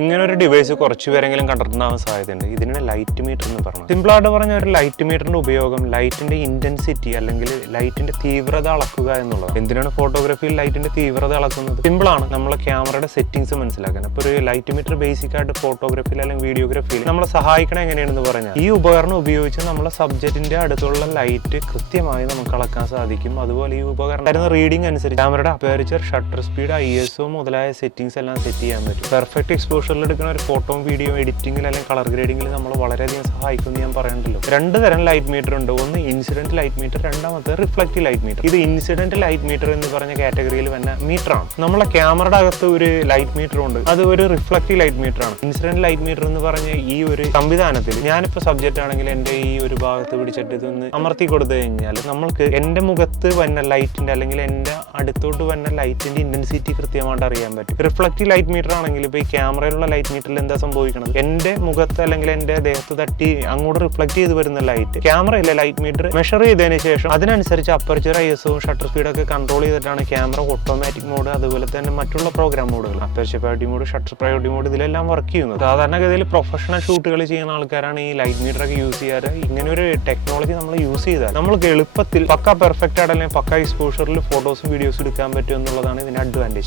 ഇങ്ങനെ ഒരു ഡിവൈസ് കുറച്ച് പേരെങ്കിലും കണ്ടിട്ടുണ്ടാവാൻ സാധ്യതയുണ്ട്. ഇതിനാണ് ലൈറ്റ് മീറ്റർ എന്ന് പറയുന്നത്. സിമ്പിളായിട്ട് പറഞ്ഞ ഒരു ലൈറ്റ് മീറ്ററിന്റെ ഉപയോഗം ലൈറ്റിന്റെ ഇന്റൻസിറ്റി അല്ലെങ്കിൽ ലൈറ്റിന്റെ തീവ്രത അളക്കുക എന്നുള്ളത്. എന്തിനാണ് ഫോട്ടോഗ്രാഫിയിൽ ലൈറ്റിന്റെ തീവ്രത അളക്കുന്നത്? സിമ്പിളാണ്, നമ്മളെ ക്യാമറയുടെ സെറ്റിംഗ്സ് മനസ്സിലാക്കാൻ. അപ്പോൾ ഒരു ലൈറ്റ് മീറ്റർ ബേസിക് ആയിട്ട് ഫോട്ടോഗ്രാഫിയിൽ അല്ലെങ്കിൽ വീഡിയോഗ്രാഫിയിൽ നമ്മളെ സഹായിക്കണം എങ്ങനെയാണെന്ന് പറഞ്ഞാൽ ഈ ഉപകരണം ഉപയോഗിച്ച് നമ്മളെ സബ്ജക്റ്റിന്റെ അടുത്തുള്ള ലൈറ്റ് കൃത്യമായി നമുക്ക് അളക്കാൻ സാധിക്കും. അതുപോലെ ഈ ഉപകരണം തരുന്ന റീഡിംഗ് അനുസരിച്ച് ക്യാമറയുടെ അപ്പേർച്ചർ, ഷട്ടർ സ്പീഡ്, ISO മുതലായ സെറ്റിംഗ്സ് എല്ലാം സെറ്റ് ചെയ്യാൻ പറ്റും. പെർഫെക്റ്റ് എക്സ്പോഷറിൽ എടുക്കുന്ന ഒരു ഫോട്ടോ വീഡിയോ എഡിറ്റിംഗിൽ അല്ലെങ്കിൽ കളർ ഗ്രേഡിംഗിൽ നമ്മൾ വളരെയധികം സഹായിക്കുമെന്ന് ഞാൻ പറയണ്ടല്ലോ. രണ്ട് തരം ലൈറ്റ് മീറ്റർ ഉണ്ട്. ഒന്ന് ഇൻസിഡന്റ് ലൈറ്റ് മീറ്റർ, രണ്ടാമത്തെ റിഫ്ലക്റ്റീവ് ലൈറ്റ് മീറ്റർ. ഇത് ഇൻസിഡന്റ് ലൈറ്റ് മീറ്റർ എന്ന് പറഞ്ഞ കാറ്റഗറിയിൽ വന്ന മീറ്ററാണ്. നമ്മളെ ക്യാമറയുടെ അകത്ത് ഒരു ലൈറ്റ് മീറ്റർ ഉണ്ട്, അത് ഒരു റിഫ്ലക്റ്റീവ് ലൈറ്റ് മീറ്റർ ആണ്. ഇൻസിഡന്റ് ലൈറ്റ് മീറ്റർ എന്ന് പറഞ്ഞ ഈ ഒരു സംവിധാനത്തിൽ ഞാനിപ്പോൾ സബ്ജക്റ്റ് ആണെങ്കിൽ എൻ്റെ ഈ ഒരു ഭാഗത്ത് പിടിച്ചിട്ട് ഇതൊന്ന് അമർത്തി കൊടുത്തു കഴിഞ്ഞാൽ നമ്മൾക്ക് എൻ്റെ മുഖത്ത് വന്ന ലൈറ്റിന്റെ അല്ലെങ്കിൽ എൻ്റെ അടുത്തോട്ട് വന്ന ലൈറ്റിന്റെ ഇന്റൻസിറ്റി കൃത്യമായിട്ട് അറിയാൻ പറ്റും. റിഫ്ലക്റ്റീവ് ലൈറ്റ് മീറ്റർ ആണെങ്കിൽ ഇപ്പോൾ ഈ ക്യാമറയിലുള്ള ലൈറ്റ് മീറ്ററിൽ എന്താ സംഭവിക്കുന്നത്? എൻ്റെ മുഖത്ത് അല്ലെങ്കിൽ എൻ്റെ ദേഹത്ത് തട്ടി അങ്ങോട്ട് റിഫ്ലക്ട് ചെയ്ത് വരുന്ന ലൈറ്റ് ക്യാമറയിലെ ലൈറ്റ് മീറ്റർ മെഷർ ചെയ്തതിന് ശേഷം അതിനനുസരിച്ച് അപ്പർച്ചർ, ISO, ഷട്ടർ സ്പീഡൊക്കെ കൺട്രോൾ ചെയ്തിട്ടാണ് ക്യാമറ ഓട്ടോമാറ്റിക് മോഡ് അതുപോലെ തന്നെ മറ്റുള്ള പ്രോഗ്രാം മോഡുകൾ aperture priority mode, shutter priority mode ഇതിലെല്ലാം വർക്ക് ചെയ്യുന്നത്. സാധാരണഗതിയിൽ പ്രൊഫഷണൽ ഷൂട്ടുകൾ ചെയ്യുന്ന ആൾക്കാരാണ് ഈ ലൈറ്റ് മീറ്റർ ഒക്കെ യൂസ് ചെയ്യാറ്. ഇങ്ങനെ ഒരു ടെക്നോളജി നമ്മൾ യൂസ് ചെയ്താൽ നമ്മൾക്ക് എളുപ്പത്തിൽ പക്ക പെർഫെക്റ്റ് ആയിട്ട് അല്ലെങ്കിൽ പക്ക എക്സ്പോഷറിൽ ഫോട്ടോസും വീഡിയോസും എടുക്കാൻ പറ്റും എന്നുള്ളതാണ് ഇതിന്റെ അഡ്വാൻറ്റേജ്.